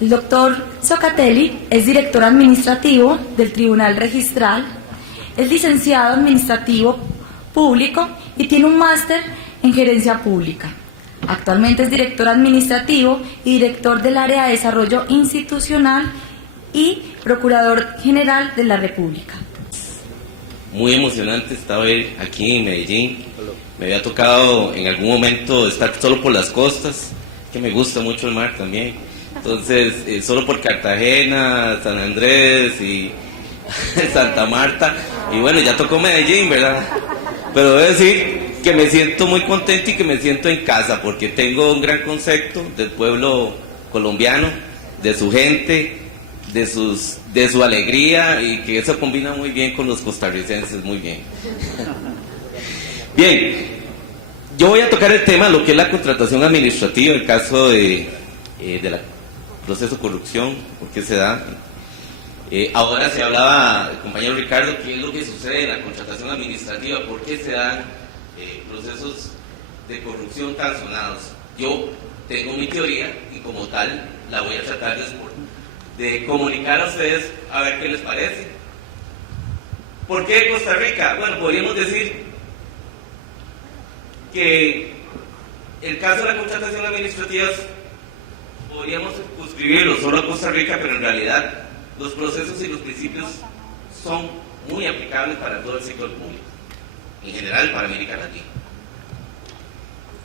El doctor Zoccatelli es director administrativo del Tribunal Registral, es licenciado administrativo público y tiene un máster en gerencia pública. Actualmente es director administrativo y director del área de desarrollo institucional y procurador general de la República. Muy emocionante estaba aquí en Medellín. Me había tocado en algún momento estar solo por las costas, que me gusta mucho el mar también. Entonces, solo por Cartagena, San Andrés y Santa Marta. Y bueno, ya tocó Medellín, ¿verdad? Pero debo decir que me siento muy contento y que me siento en casa, porque tengo un gran concepto del pueblo colombiano, de su gente, de su alegría, y que eso combina muy bien con los costarricenses, muy bien. Bien, yo voy a tocar el tema, lo que es la contratación administrativa, el caso de la proceso de corrupción, por qué se da. Ahora se hablaba, el compañero Ricardo, qué es lo que sucede en la contratación administrativa, por qué se dan procesos de corrupción tan sonados. Yo tengo mi teoría y como tal la voy a tratar de comunicar a ustedes a ver qué les parece. ¿Por qué Costa Rica? Bueno, podríamos decir que el caso de la contratación administrativa podríamos circunscribirlo solo a Costa Rica, pero en realidad los procesos y los principios son muy aplicables para todo el sector público, en general para América Latina.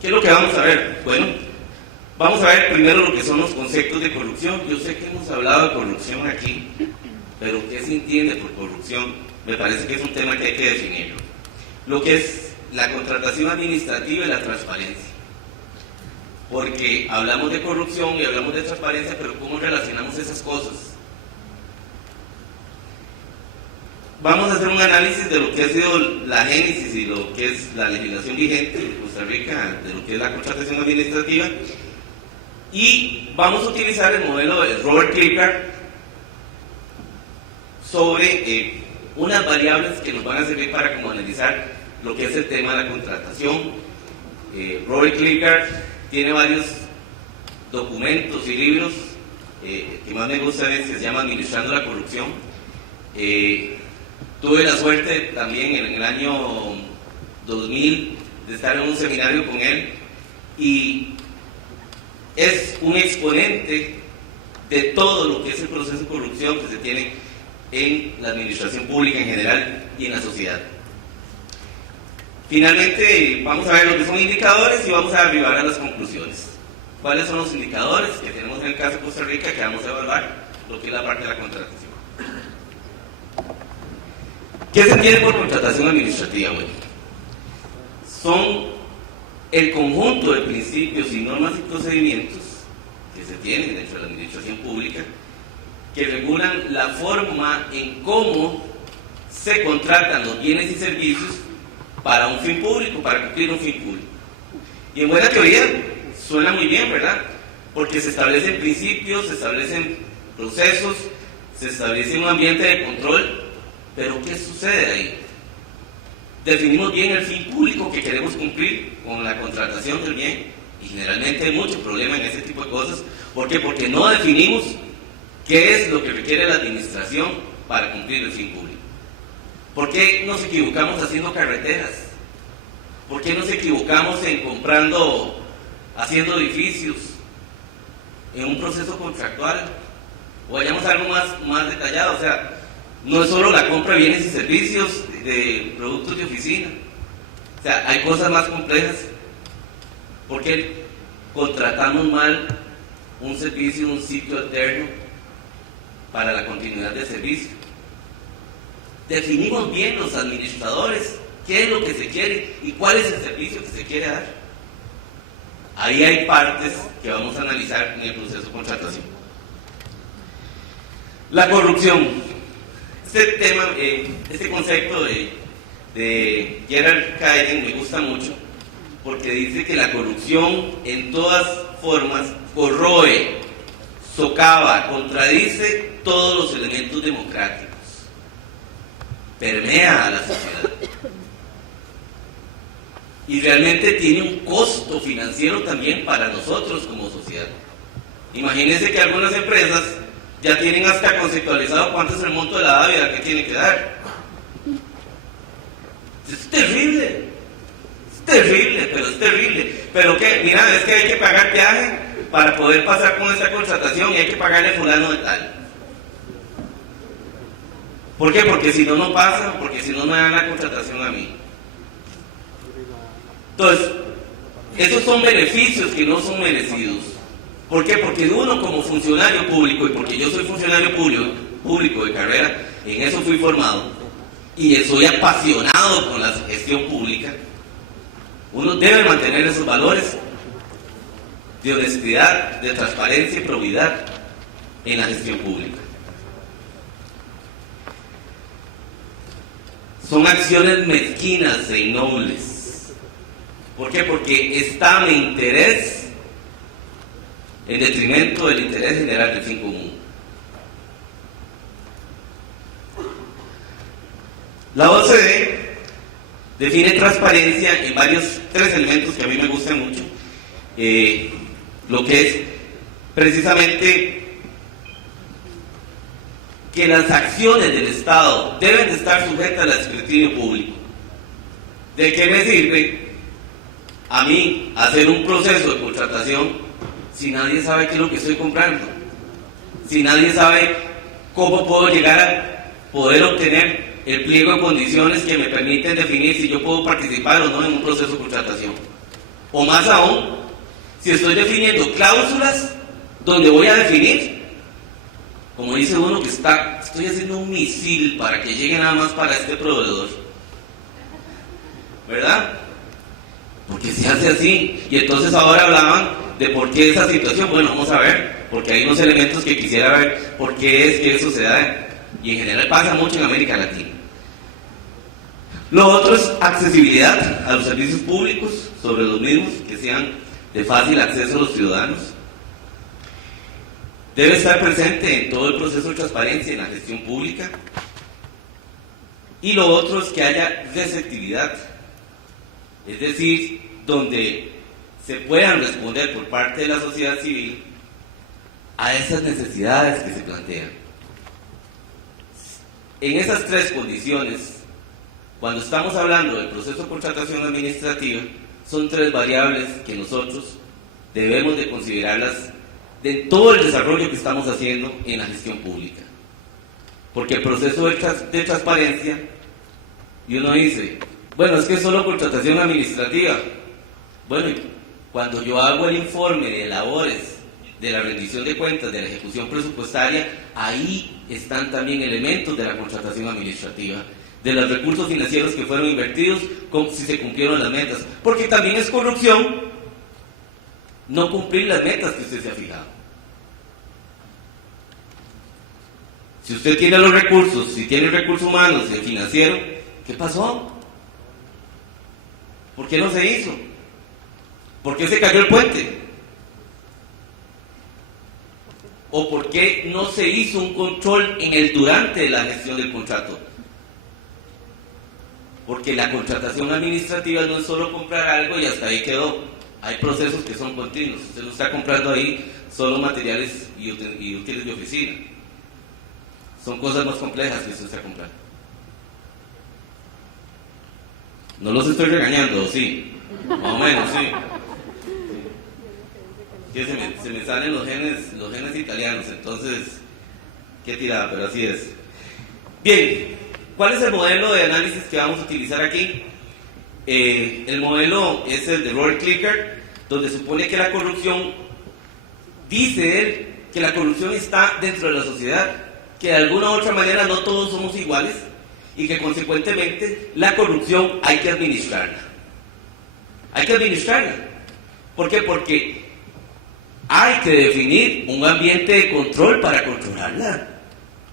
¿Qué es lo que vamos a ver? Bueno, vamos a ver primero lo que son los conceptos de corrupción. Yo sé que hemos hablado de corrupción aquí, pero ¿qué se entiende por corrupción? Me parece que es un tema que hay que definirlo. Lo que es la contratación administrativa y la transparencia. Porque hablamos de corrupción y hablamos de transparencia, pero ¿cómo relacionamos esas cosas? Vamos a hacer un análisis de lo que ha sido la génesis y lo que es la legislación vigente en Costa Rica, de lo que es la contratación administrativa, y vamos a utilizar el modelo de Robert Klickart sobre unas variables que nos van a servir para como analizar lo que es el tema de la contratación. Robert Klickart tiene varios documentos y libros, que más me gustan es que se llama Administrando la Corrupción. Tuve la suerte también en el año 2000 de estar en un seminario con él y es un exponente de todo lo que es el proceso de corrupción que se tiene en la administración pública en general y en la sociedad. Finalmente vamos a ver lo que son indicadores y vamos a arribar a las conclusiones. ¿Cuáles son los indicadores que tenemos en el caso de Costa Rica que vamos a evaluar lo que es la parte de la contratación? ¿Qué se entiende por contratación administrativa? Bueno, son el conjunto de principios y normas y procedimientos que se tienen dentro de la administración pública que regulan la forma en cómo se contratan los bienes y servicios para un fin público, para cumplir un fin público. Y en buena teoría suena muy bien, ¿verdad? Porque se establecen principios, se establecen procesos, se establece un ambiente de control. Pero ¿qué sucede ahí? Definimos bien el fin público que queremos cumplir con la contratación del bien y generalmente hay mucho problema en ese tipo de cosas. ¿Por qué? Porque no definimos qué es lo que requiere la administración para cumplir el fin público. ¿Por qué nos equivocamos haciendo carreteras? ¿Por qué nos equivocamos haciendo edificios en un proceso contractual? O vayamos a algo más detallado, o sea, no es solo la compra de bienes y servicios, de productos de oficina. O sea, hay cosas más complejas. ¿Por qué contratamos mal un servicio, un sitio alterno para la continuidad del servicio? Definimos bien los administradores, qué es lo que se quiere y cuál es el servicio que se quiere dar. Ahí hay partes que vamos a analizar en el proceso de contratación. La corrupción. Este concepto de Gerald Kaiden me gusta mucho porque dice que la corrupción en todas formas corroe, socava, contradice todos los elementos democráticos, permea a la sociedad y realmente tiene un costo financiero también para nosotros como sociedad. Imagínense que algunas empresas ya tienen hasta conceptualizado cuánto es el monto de la dávida que tienen que dar. Es terrible, pero es terrible. ¿Pero qué? Mira, es que hay que pagar viaje para poder pasar con esta contratación y hay que pagarle a fulano de tal. ¿Por qué? Porque si no, no pasa, porque si no, no me dan la contratación a mí. Entonces, esos son beneficios que no son merecidos. ¿Por qué? Porque uno como funcionario público, y porque yo soy funcionario público de carrera, en eso fui formado, y soy apasionado con la gestión pública, uno debe mantener esos valores de honestidad, de transparencia y probidad en la gestión pública. Son acciones mezquinas e innobles. ¿Por qué? Porque está en interés en detrimento del interés general del fin común. La OCDE define transparencia en tres elementos que a mí me gustan mucho. Lo que es precisamente que las acciones del Estado deben de estar sujetas al escrutinio público. ¿De qué me sirve a mí hacer un proceso de contratación si nadie sabe qué es lo que estoy comprando? Si nadie sabe cómo puedo llegar a poder obtener el pliego de condiciones que me permiten definir si yo puedo participar o no en un proceso de contratación. O más aún, si estoy definiendo cláusulas donde voy a definir, como dice uno que estoy haciendo un misil para que llegue nada más para este proveedor, ¿verdad? Porque se hace así. Y entonces ahora hablaban de por qué esa situación. Bueno, vamos a ver, porque hay unos elementos que quisiera ver por qué es que eso se da, y en general pasa mucho en América Latina. Lo otro es accesibilidad a los servicios públicos, sobre los mismos, que sean de fácil acceso a los ciudadanos. Debe estar presente en todo el proceso de transparencia en la gestión pública. Y lo otro es que haya receptividad, es decir, donde se puedan responder por parte de la sociedad civil a esas necesidades que se plantean. En esas tres condiciones, cuando estamos hablando del proceso de contratación administrativa, son tres variables que nosotros debemos de considerarlas de todo el desarrollo que estamos haciendo en la gestión pública. Porque el proceso de transparencia, y uno dice, bueno, es que es solo contratación administrativa. Bueno, cuando yo hago el informe de labores, de la rendición de cuentas, de la ejecución presupuestaria, ahí están también elementos de la contratación administrativa, de los recursos financieros que fueron invertidos, si se cumplieron las metas. Porque también es corrupción no cumplir las metas que usted se ha fijado. Si usted tiene los recursos, si tiene recursos humanos y el financiero, ¿qué pasó? ¿Por qué no se hizo? ¿Por qué se cayó el puente? ¿O por qué no se hizo un control durante la gestión del contrato? Porque la contratación administrativa no es solo comprar algo y hasta ahí quedó. Hay procesos que son continuos. Usted no está comprando ahí solo materiales y útiles de oficina. Son cosas más complejas que usted está comprando. No los estoy regañando, sí. Más o menos, sí. Que se me salen los genes italianos, entonces, qué tirada, pero así es. Bien, ¿cuál es el modelo de análisis que vamos a utilizar aquí? El modelo es el de Robert Klicker, donde supone que la corrupción, dice él, que la corrupción está dentro de la sociedad, que de alguna u otra manera no todos somos iguales, y que consecuentemente la corrupción hay que administrarla. Hay que administrarla. ¿Por qué? Porque hay que definir un ambiente de control para controlarla.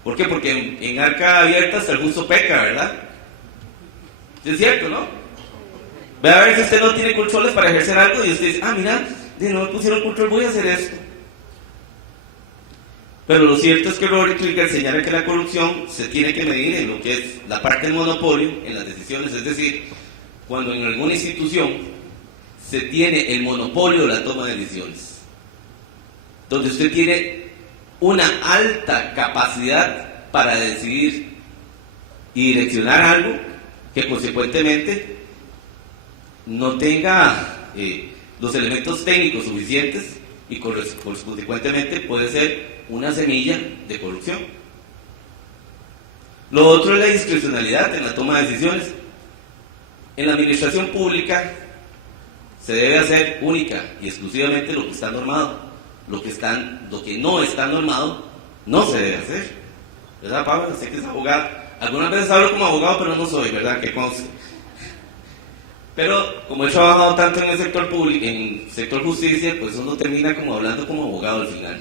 ¿Por qué? Porque en arca abierta hasta el justo peca, ¿verdad? Es cierto, ¿no? Ve a ver si usted no tiene controles para ejercer algo y usted dice, mira, de no me pusieron control, voy a hacer esto. Pero lo cierto es que Robert Klicker señala que la corrupción se tiene que medir en lo que es la parte del monopolio, en las decisiones, es decir, cuando en alguna institución se tiene el monopolio de la toma de decisiones. donde usted tiene una alta capacidad para decidir y direccionar algo que consecuentemente no tenga los elementos técnicos suficientes y consecuentemente puede ser una semilla de corrupción. Lo otro es la discrecionalidad en la toma de decisiones. En la administración pública se debe hacer única y exclusivamente lo que está normado. Lo que no está normado no se debe hacer. ¿Verdad, Pablo? Sé que es abogado. Algunas veces hablo como abogado, pero no soy, ¿verdad? Que conste. Pero como he trabajado tanto en el sector público, en el sector justicia, pues uno termina como hablando como abogado al final.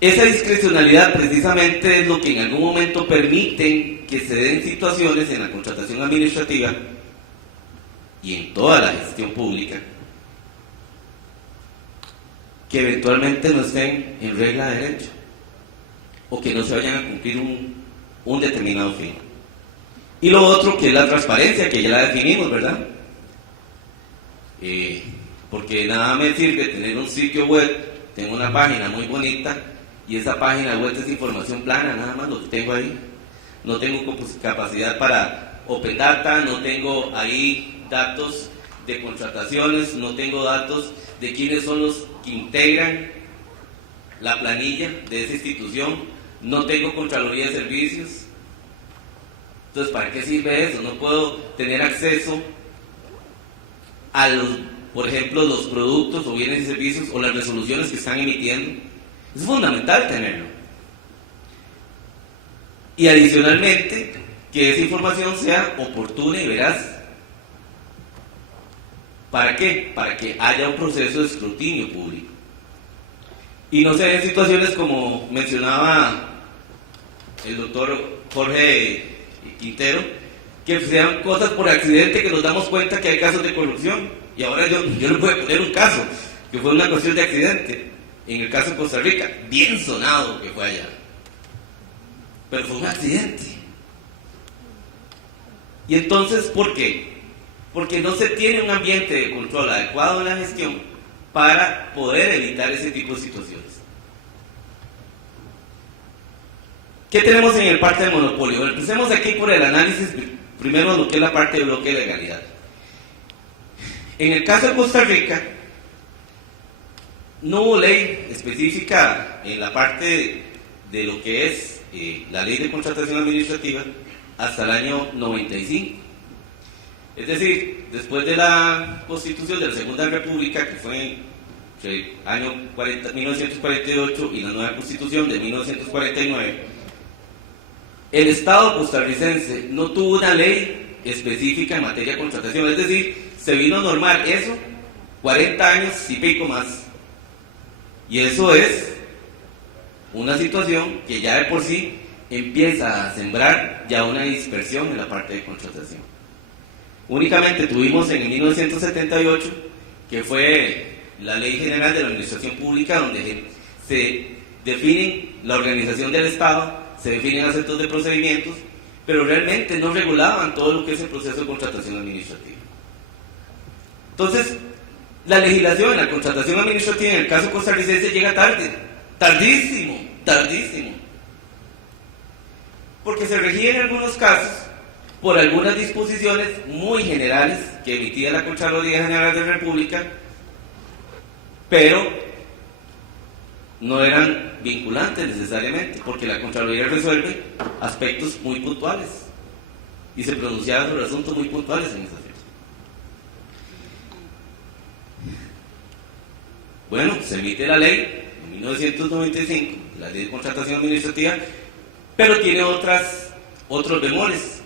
Esa discrecionalidad precisamente es lo que en algún momento permite que se den situaciones en la contratación administrativa y en toda la gestión pública que eventualmente no estén en regla de derecho o que no se vayan a cumplir un determinado fin. Y lo otro que es la transparencia, que ya la definimos, ¿verdad? Porque nada me sirve tener un sitio web, tengo una página muy bonita y esa página web es información plana, nada más lo que tengo ahí. No tengo capacidad para Open Data, no tengo ahí datos de contrataciones, no tengo datos de quiénes son los que integran la planilla de esa institución, no tengo Contraloría de Servicios. Entonces, ¿para qué sirve eso? No puedo tener acceso a por ejemplo, los productos o bienes y servicios o las resoluciones que están emitiendo. Es fundamental tenerlo. Y adicionalmente, que esa información sea oportuna y veraz. ¿Para qué? Para que haya un proceso de escrutinio público. Y no se den situaciones como mencionaba el doctor Jorge Quintero, que sean cosas por accidente que nos damos cuenta que hay casos de corrupción. Y ahora yo le voy a poner un caso, que fue una cuestión de accidente. En el caso de Costa Rica, bien sonado que fue allá. Pero fue un accidente. Y entonces, ¿por qué? Porque no se tiene un ambiente de control adecuado en la gestión para poder evitar ese tipo de situaciones. ¿Qué tenemos en el parte de monopolio? Bueno, empecemos aquí por el análisis, primero de lo que es la parte de bloque de legalidad. En el caso de Costa Rica, no hubo ley específica en la parte de lo que es la ley de contratación administrativa hasta el año 95. Es decir, después de la constitución de la Segunda República, que fue entre el año 1948 y la nueva constitución de 1949, el Estado costarricense no tuvo una ley específica en materia de contratación, es decir, se vino a normar eso 40 años y pico más. Y eso es una situación que ya de por sí empieza a sembrar ya una dispersión en la parte de contratación. Únicamente tuvimos en el 1978, que fue la Ley General de la Administración Pública, donde se definen la organización del Estado, se definen aspectos de procedimientos, pero realmente no regulaban todo lo que es el proceso de contratación administrativa. Entonces, la legislación en la contratación administrativa en el caso costarricense llega tarde, tardísimo, porque se regía en algunos casos por algunas disposiciones muy generales que emitía la Contraloría General de la República, pero no eran vinculantes necesariamente, porque la Contraloría resuelve aspectos muy puntuales y se pronunciaban sobre asuntos muy puntuales en ese aspecto. Bueno, se emite la ley en 1995, la ley de contratación administrativa, pero tiene otros bemoles.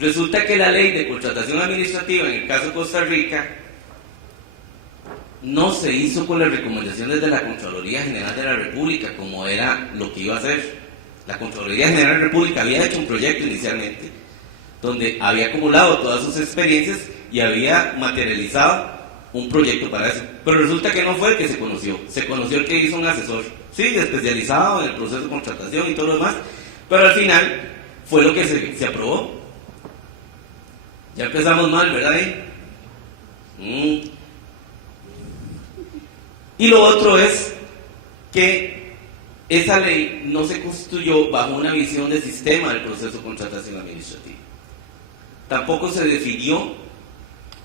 Resulta que la ley de contratación administrativa, en el caso de Costa Rica, no se hizo con las recomendaciones de la Contraloría General de la República, como era lo que iba a hacer. La Contraloría General de la República había hecho un proyecto inicialmente, donde había acumulado todas sus experiencias y había materializado un proyecto para eso. Pero resulta que no fue el que se conoció el que hizo un asesor, sí, especializado en el proceso de contratación y todo lo demás, pero al final fue lo que se aprobó. Ya empezamos mal, ¿verdad? Y lo otro es que esa ley no se construyó bajo una visión de sistema del proceso de contratación administrativa. Tampoco se definió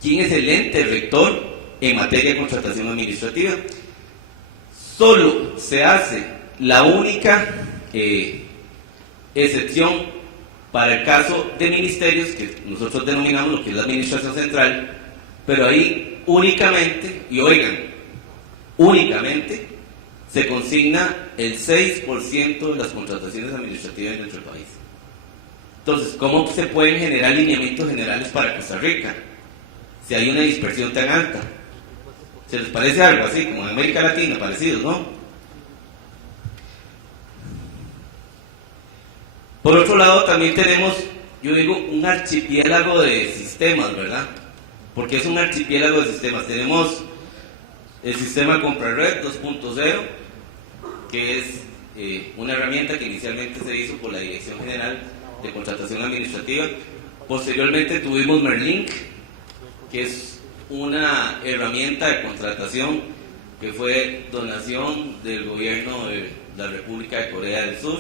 quién es el ente rector en materia de contratación administrativa. Solo se hace la única excepción para el caso de ministerios, que nosotros denominamos lo que es la administración central, pero ahí únicamente, y oigan, únicamente se consigna el 6% de las contrataciones administrativas dentro del país. Entonces, ¿cómo se pueden generar lineamientos generales para Costa Rica si hay una dispersión tan alta? ¿Se les parece algo así, como en América Latina, parecidos, no? Por otro lado, también tenemos, yo digo, un archipiélago de sistemas, ¿verdad? Porque es un archipiélago de sistemas. Tenemos el sistema CompraRed 2.0, que es una herramienta que inicialmente se hizo por la Dirección General de Contratación Administrativa. Posteriormente tuvimos Merlink, que es una herramienta de contratación que fue donación del gobierno de la República de Corea del Sur,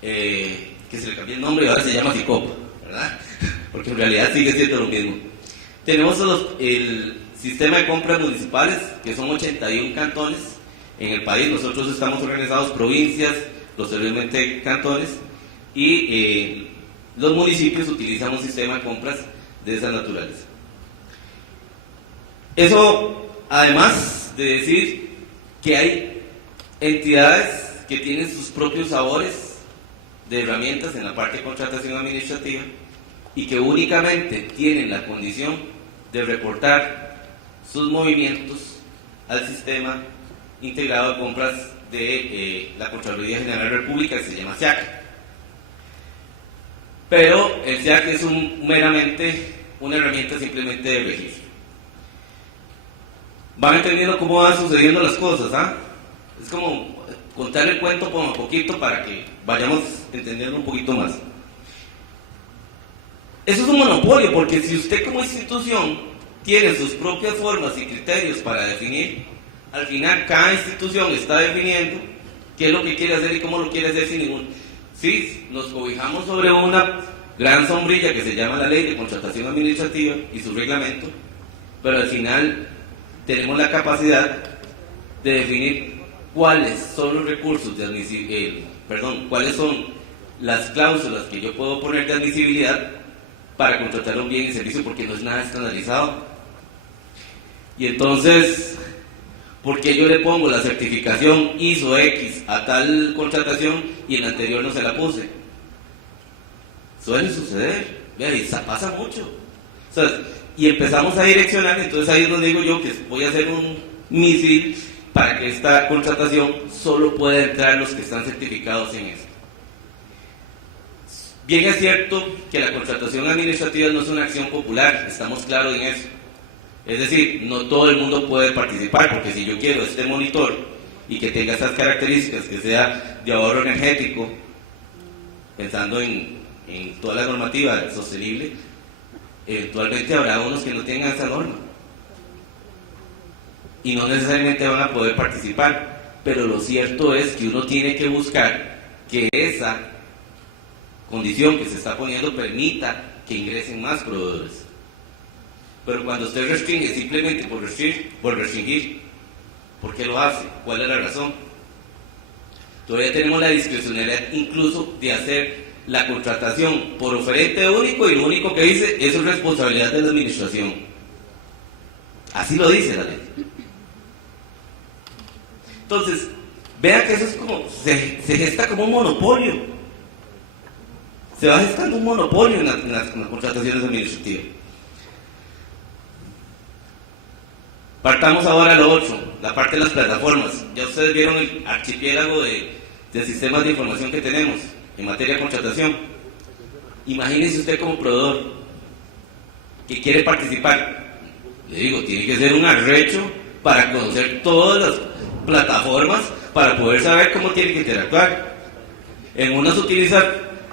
que se le cambió el nombre y ahora se llama Ficopa, ¿verdad? Porque en realidad sigue siendo lo mismo. Tenemos el sistema de compras municipales, que son 81 cantones en el país. Nosotros estamos organizados provincias, posteriormente cantones, y los municipios utilizan un sistema de compras de esa naturaleza. Eso, además de decir que hay entidades que tienen sus propios sabores de herramientas en la parte de contratación administrativa y que únicamente tienen la condición de reportar sus movimientos al sistema integrado de compras de la Contraloría General de la República, que se llama SIAC. Pero el SIAC es meramente una herramienta simplemente de registro. Van entendiendo cómo van sucediendo las cosas, ¿ah? Es como contar el cuento poco a poquito para que vayamos entendiendo un poquito más. Eso es un monopolio, porque si usted como institución tiene sus propias formas y criterios para definir, al final cada institución está definiendo qué es lo que quiere hacer y cómo lo quiere hacer sin ningún... Sí, nos cobijamos sobre una gran sombrilla que se llama la Ley de Contratación Administrativa y su reglamento, pero al final tenemos la capacidad de definir cuáles son los recursos de cuáles son las cláusulas que yo puedo poner de admisibilidad para contratar un bien y servicio, porque no es nada estandarizado. Y entonces, ¿por qué yo le pongo la certificación ISO X a tal contratación y en la anterior no se la puse? Suele suceder, vea, y pasa mucho. O sea, y empezamos a direccionar, entonces ahí es donde digo yo que voy a hacer un misil para que esta contratación solo pueda entrar los que están certificados en esto. Bien es cierto que la contratación administrativa no es una acción popular, estamos claros en eso. Es decir, no todo el mundo puede participar, porque si yo quiero este monitor y que tenga estas características, que sea de ahorro energético, pensando en toda la normativa sostenible, eventualmente habrá unos que no tengan esa norma y no necesariamente van a poder participar, pero lo cierto es que uno tiene que buscar que esa condición que se está poniendo permita que ingresen más proveedores. Pero cuando usted restringe simplemente por restringir, ¿por qué lo hace? ¿Cuál es la razón? Todavía tenemos la discrecionalidad incluso de hacer la contratación por oferente único, y lo único que dice es responsabilidad de la administración. Así lo dice la ley. Entonces, vean que eso es como, se gesta como un monopolio. Se va gestando un monopolio en las contrataciones administrativas. Partamos ahora a lo otro, la parte de las plataformas. Ya ustedes vieron el archipiélago de sistemas de información que tenemos en materia de contratación. Imagínese usted como proveedor que quiere participar. Le digo, tiene que ser un arrecho para conocer todas las plataformas para poder saber cómo tiene que interactuar. En unas utiliza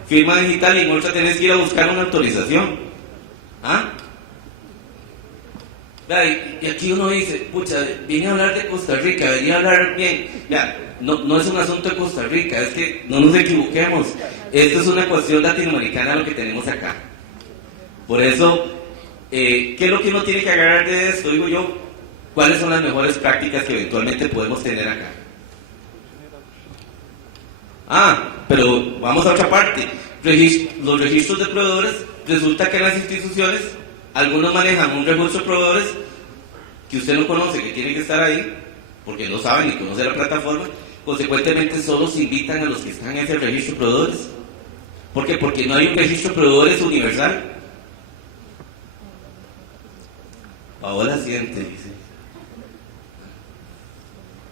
firma digital y en otras tienes que ir a buscar una autorización. ¿Ah? Y aquí uno dice, pucha, viene a hablar de Costa Rica, venía a hablar bien. No es un asunto de Costa Rica, es que no nos equivoquemos. Esto es una cuestión latinoamericana lo que tenemos acá. Por eso, ¿qué es lo que uno tiene que agarrar de esto? Digo yo, ¿cuáles son las mejores prácticas que eventualmente podemos tener acá? Pero vamos a otra parte. Los registros de proveedores, resulta que las instituciones, algunos manejan un registro de proveedores que usted no conoce, que tiene que estar ahí, porque no saben ni conocer la plataforma, consecuentemente solo se invitan a los que están en ese registro de proveedores. ¿Por qué? Porque no hay un registro de proveedores universal. Paola siente, dice.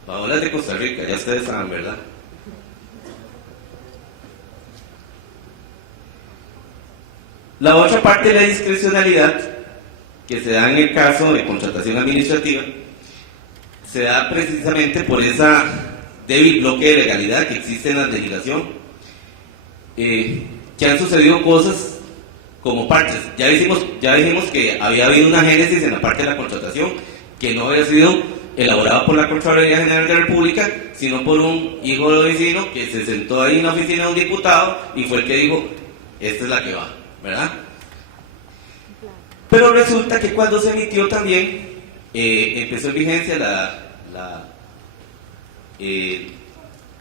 Paola es de Costa Rica, ya ustedes saben, ¿verdad? La otra parte de la discrecionalidad que se da en el caso de contratación administrativa se da precisamente por esa débil bloque de legalidad que existe en la legislación, que han sucedido cosas como partes. Ya dijimos que había habido una génesis en la parte de la contratación que no había sido elaborada por la Contraloría General de la República, sino por un hijo de vecino que se sentó ahí en la oficina de un diputado y fue el que dijo, esta es la que va, ¿verdad? Pero resulta que cuando se emitió también, empezó en vigencia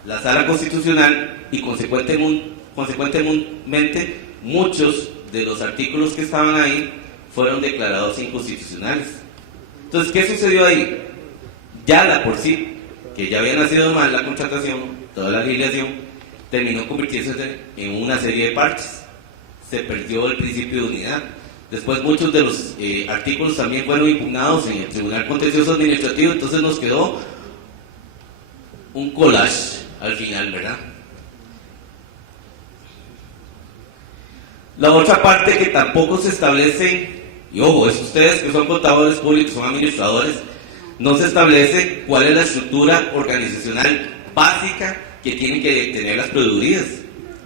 la Sala Constitucional y consecuentemente muchos de los artículos que estaban ahí fueron declarados inconstitucionales. Entonces, ¿qué sucedió ahí? Ya la por sí, que ya había nacido mal la contratación, toda la legislación, terminó convirtiéndose en una serie de parches. Se perdió el principio de unidad. Después muchos de los artículos también fueron impugnados en el Tribunal Contencioso Administrativo, entonces nos quedó un collage al final, ¿verdad? La otra parte que tampoco se establece, y ojo, es ustedes que son contadores públicos, son administradores, no se establece cuál es la estructura organizacional básica que tienen que tener las proveedurías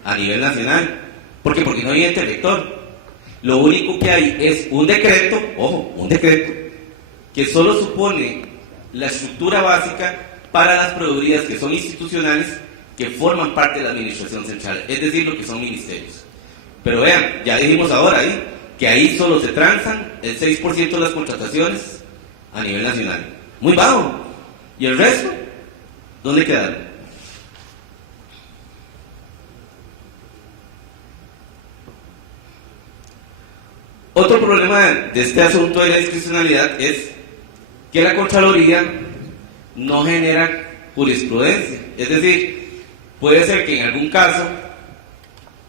a nivel nacional. ¿Por qué? Porque no hay ente rector. Lo único que hay es un decreto, ojo, un decreto, que solo supone la estructura básica para las proveedurías que son institucionales, que forman parte de la administración central, es decir, lo que son ministerios. Pero vean, ya dijimos ahora ahí, que ahí solo se transan el 6% de las contrataciones a nivel nacional. Muy bajo. ¿Y el resto? ¿Dónde quedaron? Otro problema de este asunto de la discrecionalidad es que la Contraloría no genera jurisprudencia. Es decir, puede ser que en algún caso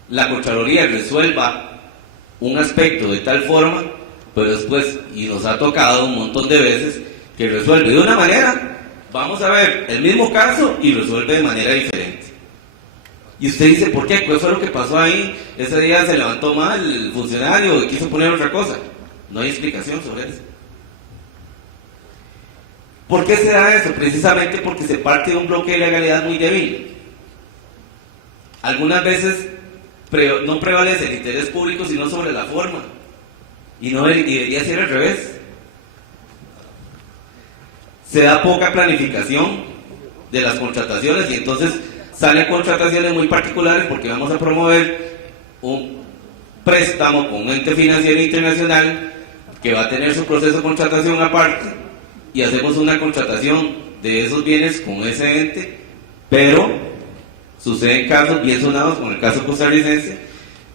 la Contraloría resuelva un aspecto de tal forma, pero después, y nos ha tocado un montón de veces, que resuelve de una manera, vamos a ver el mismo caso y resuelve de manera diferente. Y usted dice, ¿por qué? ¿Qué fue lo que pasó ahí? Ese día se levantó mal el funcionario y quiso poner otra cosa. No hay explicación sobre eso. ¿Por qué se da eso? Precisamente porque se parte de un bloque de legalidad muy débil. Algunas veces no prevalece el interés público sino sobre la forma. Y no debería ser al revés. Se da poca planificación de las contrataciones y entonces salen contrataciones muy particulares porque vamos a promover un préstamo con un ente financiero internacional que va a tener su proceso de contratación aparte y hacemos una contratación de esos bienes con ese ente, pero suceden casos bien sonados como el caso costarricense,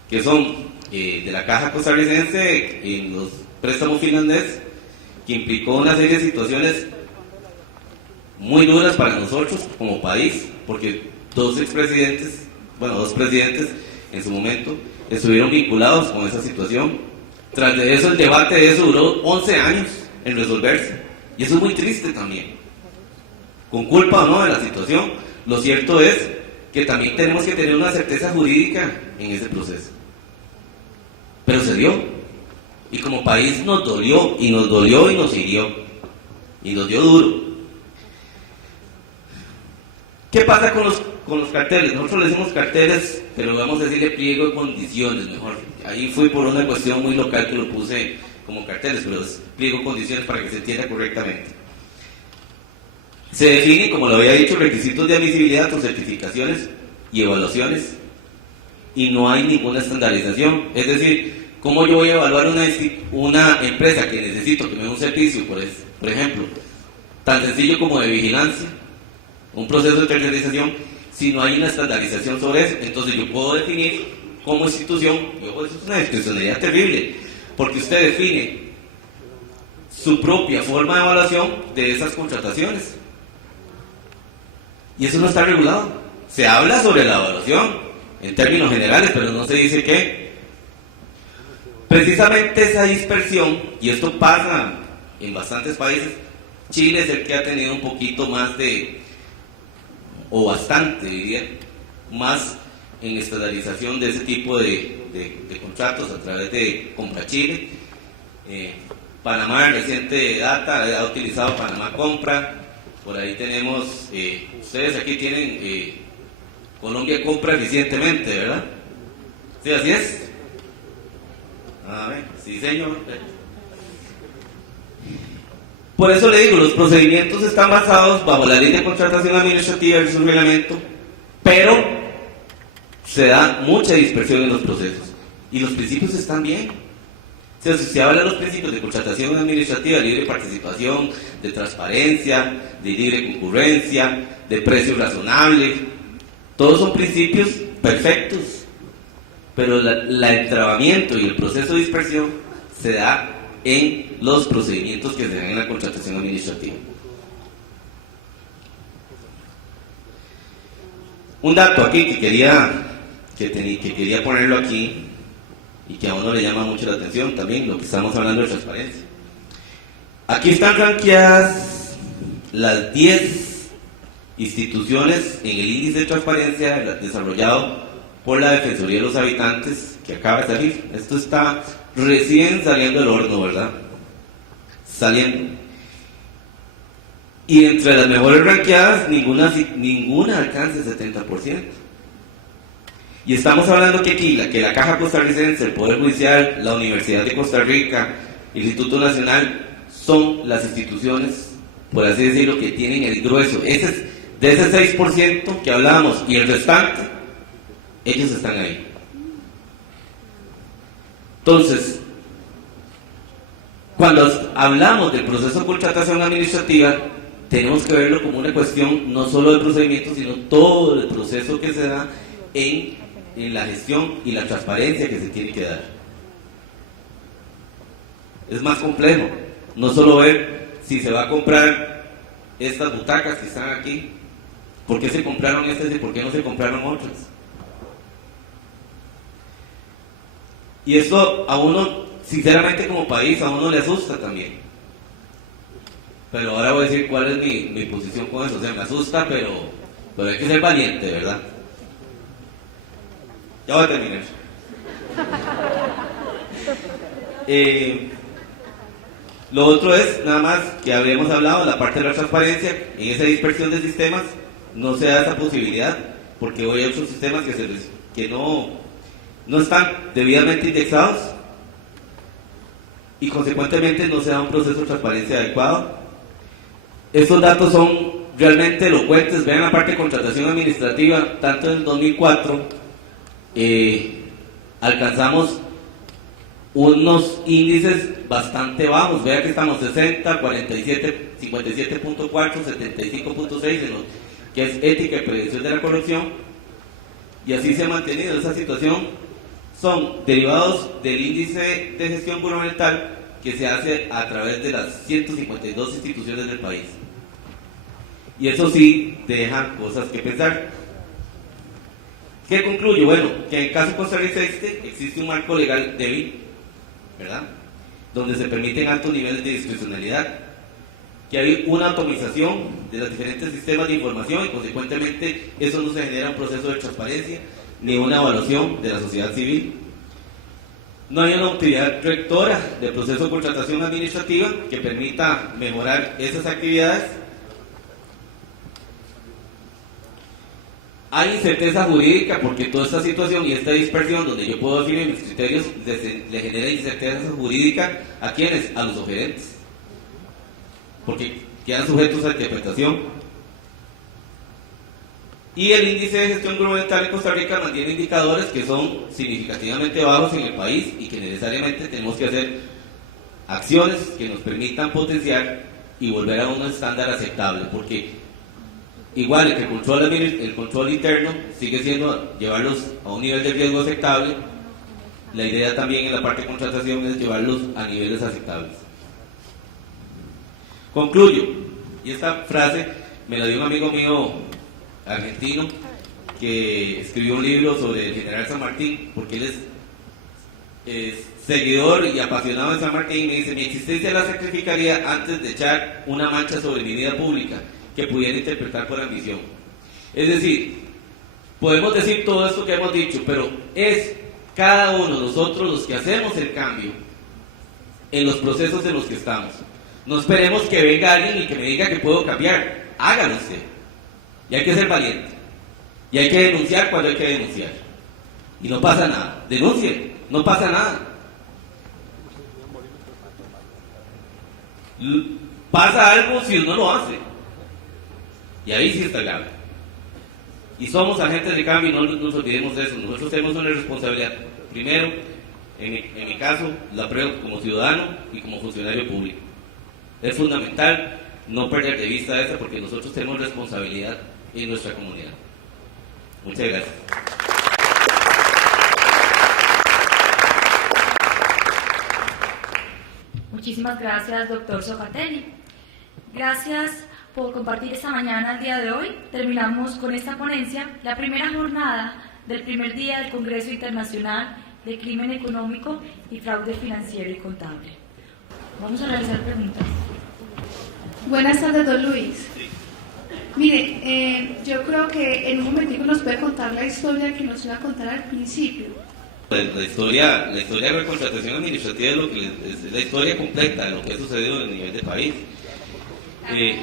que son de la Caja Costarricense en los préstamos finlandeses, que implicó una serie de situaciones muy duras para nosotros como país, porque dos presidentes en su momento estuvieron vinculados con esa situación. Tras de eso, el debate de eso duró 11 años en resolverse, y eso es muy triste también, con culpa o no de la situación. Lo cierto es que también tenemos que tener una certeza jurídica en ese proceso, pero se dio, y como país nos dolió y nos hirió, y nos dio duro. ¿Qué pasa con los carteles? Nosotros le decimos carteles, pero vamos a decirle pliego de condiciones mejor. Ahí fui por una cuestión muy local que lo puse como carteles, pero explico condiciones para que se entienda correctamente. Se definen, como lo había dicho, requisitos de admisibilidad con certificaciones y evaluaciones, y no hay ninguna estandarización. Es decir, ¿cómo yo voy a evaluar una empresa que necesito que me dé un servicio, por ejemplo, tan sencillo como de vigilancia, un proceso de tercerización, si no hay una estandarización sobre eso? Entonces yo puedo definir como institución, eso es una discrecionalidad terrible, porque usted define su propia forma de evaluación de esas contrataciones, y eso no está regulado. Se habla sobre la evaluación en términos generales, pero no se dice qué. Precisamente esa dispersión, y esto pasa en bastantes países, Chile es el que ha tenido un poquito más o bastante, diría, más en estandarización de ese tipo de contratos a través de Compra Chile. Panamá, reciente data, ha utilizado Panamá Compra. Por ahí tenemos, ustedes aquí tienen Colombia Compra eficientemente, ¿verdad? ¿Sí, así es? A ver, sí, señor. Por eso le digo, los procedimientos están basados bajo la ley de contratación administrativa y su reglamento, pero se da mucha dispersión en los procesos, y los principios están bien. O sea, si se habla de los principios de contratación administrativa, de libre participación, de transparencia, de libre concurrencia, de precio razonable, todos son principios perfectos, pero el entrabamiento y el proceso de dispersión se da en los procedimientos que se dan en la contratación administrativa. Un dato aquí que quería ponerlo aquí, y que a uno le llama mucho la atención también, lo que estamos hablando de transparencia. Aquí están rankeadas las 10 instituciones en el índice de transparencia desarrollado por la Defensoría de los Habitantes, que acaba de salir. Esto está recién saliendo del horno, ¿verdad? Saliendo. Y entre las mejores rankeadas, ninguna alcanza el 70%. Y estamos hablando que aquí, que la Caja Costarricense, el Poder Judicial, la Universidad de Costa Rica, el Instituto Nacional, son las instituciones, por así decirlo, que tienen el grueso. De ese 6% que hablábamos, y el restante, ellos están ahí. Entonces, cuando hablamos del proceso de contratación administrativa, tenemos que verlo como una cuestión no solo de procedimientos, sino todo el proceso que se da en la gestión y la transparencia que se tiene que dar. Es más complejo, no solo ver si se va a comprar estas butacas que están aquí, por qué se compraron estas y por qué no se compraron otras. Y eso a uno, sinceramente como país, a uno le asusta también. Pero ahora voy a decir cuál es mi posición con eso. O sea, me asusta, pero hay que ser valiente, ¿verdad? Ya voy a terminar. Lo otro es, nada más, que habíamos hablado, la parte de la transparencia. En esa dispersión de sistemas no se da esa posibilidad, porque hoy hay otros sistemas que no están debidamente indexados, y consecuentemente no se da un proceso de transparencia adecuado. Estos datos son realmente elocuentes. Vean la parte de contratación administrativa. Tanto en el 2004 alcanzamos unos índices bastante bajos. Vean que estamos 60, 47, 57.4, 75.6 en lo que es ética y prevención de la corrupción, y así se ha mantenido esa situación. Son derivados del índice de gestión gubernamental que se hace a través de las 152 instituciones del país, y eso sí deja cosas que pensar. ¿Qué concluyo? Bueno, que en el caso costarricense existe un marco legal débil, ¿verdad?, donde se permiten altos niveles de discrecionalidad, que hay una atomización de los diferentes sistemas de información, y consecuentemente eso no se genera un proceso de transparencia ni una evaluación de la sociedad civil. No hay una autoridad rectora del proceso de contratación administrativa que permita mejorar esas actividades. hay incerteza jurídica porque toda esta situación y esta dispersión donde yo puedo definir mis criterios le genera incerteza jurídica ¿a quiénes? A los oferentes, porque quedan sujetos a interpretación. Y el índice de gestión gubernamental en Costa Rica mantiene indicadores que son significativamente bajos en el país y que necesariamente tenemos que hacer acciones que nos permitan potenciar y volver a un estándar aceptable, porque igual que el control interno sigue siendo llevarlos a un nivel de riesgo aceptable, la idea también en la parte de contratación es llevarlos a niveles aceptables. Concluyo, y esta frase me la dio un amigo mío argentino que escribió un libro sobre el general San Martín, porque él es seguidor y apasionado de San Martín, y me dice: mi existencia la sacrificaría antes de echar una mancha sobre mi vida pública que pudiera interpretar por ambición. Es decir, podemos decir todo esto que hemos dicho, pero es cada uno de nosotros los que hacemos el cambio en los procesos en los que estamos. No esperemos que venga alguien y que me diga que puedo cambiar. Hágalo usted. Y hay que ser valiente. Y hay que denunciar cuando hay que denunciar. Y no pasa nada. Denuncie, no pasa nada. Pasa algo si uno lo hace. Y ahí sí está grave. Y somos agentes de cambio y no nos olvidemos de eso. Nosotros tenemos una responsabilidad. Primero, en mi caso, la pruebo como ciudadano y como funcionario público. Es fundamental no perder de vista eso, porque nosotros tenemos responsabilidad en nuestra comunidad. Muchas gracias. Muchísimas gracias, doctor Zoccatelli. Gracias por compartir esta mañana, el día de hoy. Terminamos con esta ponencia, la primera jornada del primer día del Congreso Internacional de Crimen Económico y Fraude Financiero y Contable. Vamos a realizar preguntas. Buenas tardes, don Luis. Mire, yo creo que en un momentico nos puede contar la historia que nos iba a contar al principio. La historia de la contratación administrativa es, es la historia completa de lo que ha sucedido a nivel de país. El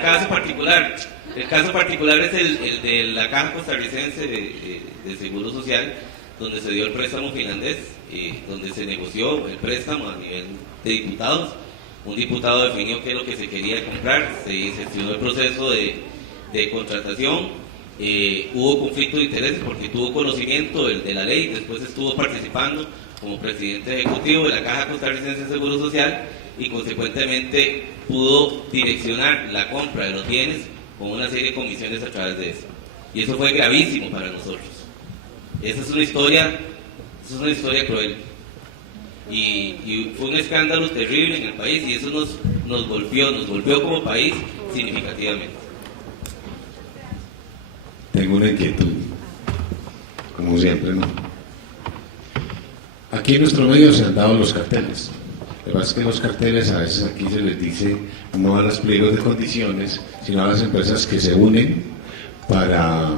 caso particular. El caso particular es el de la Caja Costarricense de Seguro Social, donde se dio el préstamo finlandés, donde se negoció el préstamo a nivel de diputados. Un diputado definió qué es lo que se quería comprar, se gestionó el proceso de contratación, hubo conflicto de intereses porque tuvo conocimiento de la ley, después estuvo participando como presidente ejecutivo de la Caja Costarricense de Seguro Social y consecuentemente pudo direccionar la compra de los bienes con una serie de comisiones a través de eso. Y eso fue gravísimo para nosotros. Esa es una historia cruel. Y fue un escándalo terrible en el país y eso nos golpeó como país significativamente. Tengo una inquietud, como siempre, ¿no? Aquí en nuestro medio se han dado los carteles. Lo que pasa es que los carteles a veces aquí se les dice no a los pliegos de condiciones, sino a las empresas que se unen para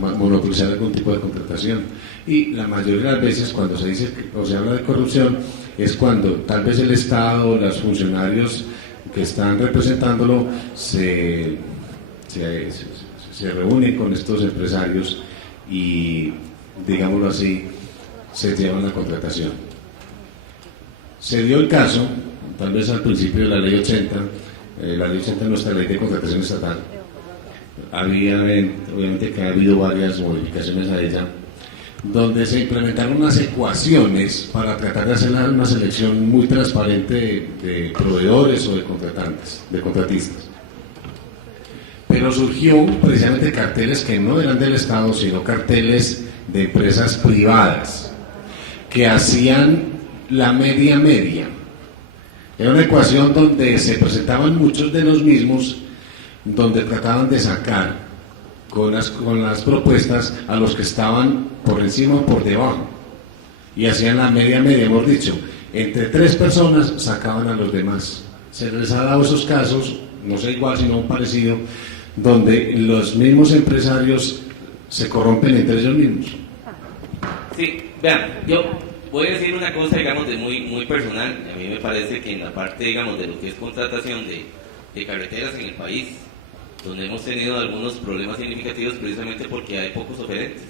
monopolizar algún tipo de contratación. Y la mayoría de las veces cuando se dice o se habla de corrupción es cuando tal vez el Estado, los funcionarios que están representándolo se reúnen con estos empresarios y, digámoslo así, se llevan la contratación. Se dio el caso, tal vez al principio de la ley 80, la ley 80 es nuestra ley de contratación estatal. Obviamente que ha habido varias modificaciones a ella, donde se implementaron unas ecuaciones para tratar de hacer una selección muy transparente de proveedores o de contratistas. Pero surgió precisamente carteles que no eran del Estado, sino carteles de empresas privadas, que hacían la media. Era una ecuación donde se presentaban muchos de los mismos, donde trataban de sacar con las propuestas a los que estaban por encima o por debajo, y hacían la media, hemos dicho, entre 3 personas sacaban a los demás. Se les ha dado esos casos, no sé igual sino un parecido, donde los mismos empresarios se corrompen entre ellos mismos. Sí, vean, yo voy a decir una cosa, digamos, de muy personal. A mí me parece que en la parte, digamos, de lo que es contratación de carreteras en el país, donde hemos tenido algunos problemas significativos precisamente porque hay pocos oferentes.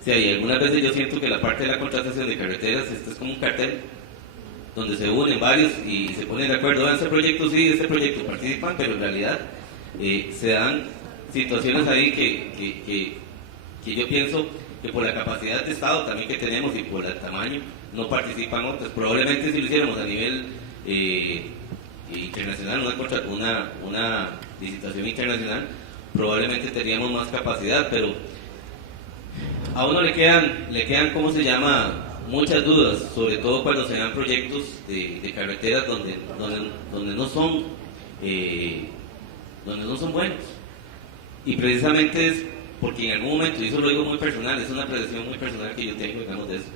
O sea, y algunas veces yo siento que la parte de la contratación de carreteras, esto es como un cartel, donde se unen varios y se ponen de acuerdo, este proyecto sí, este proyecto participan, pero en realidad se dan situaciones ahí que yo pienso que por la capacidad de Estado también que tenemos y por el tamaño no participan otros. Probablemente si lo hiciéramos a nivel internacional, una licitación internacional, probablemente tendríamos más capacidad, pero a uno le quedan ¿cómo se llama?, muchas dudas, sobre todo cuando se dan proyectos de carreteras donde no son buenos. Y precisamente es porque en algún momento, y eso lo digo muy personal, es una apreciación muy personal que yo tengo, digamos, de eso,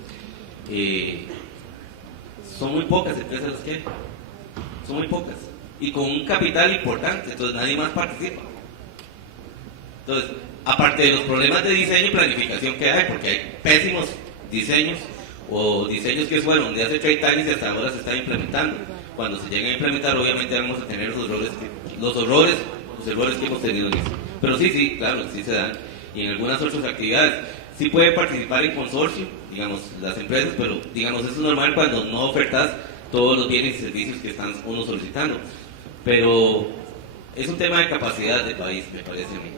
son muy pocas empresas las que hay, son muy pocas, y con un capital importante, entonces nadie más participa. Entonces, aparte de los problemas de diseño y planificación que hay, porque hay pésimos diseños, o diseños que fueron de hace 30 años y hasta ahora se están implementando. Cuando se lleguen a implementar, obviamente vamos a tener los errores que hemos tenido en eso. Pero sí, claro, sí se dan. Y en algunas otras actividades, sí puede participar en consorcio, digamos, las empresas, pero digamos, eso es normal cuando no ofertas todos los bienes y servicios que están uno solicitando. Pero es un tema de capacidad del país, me parece a mí.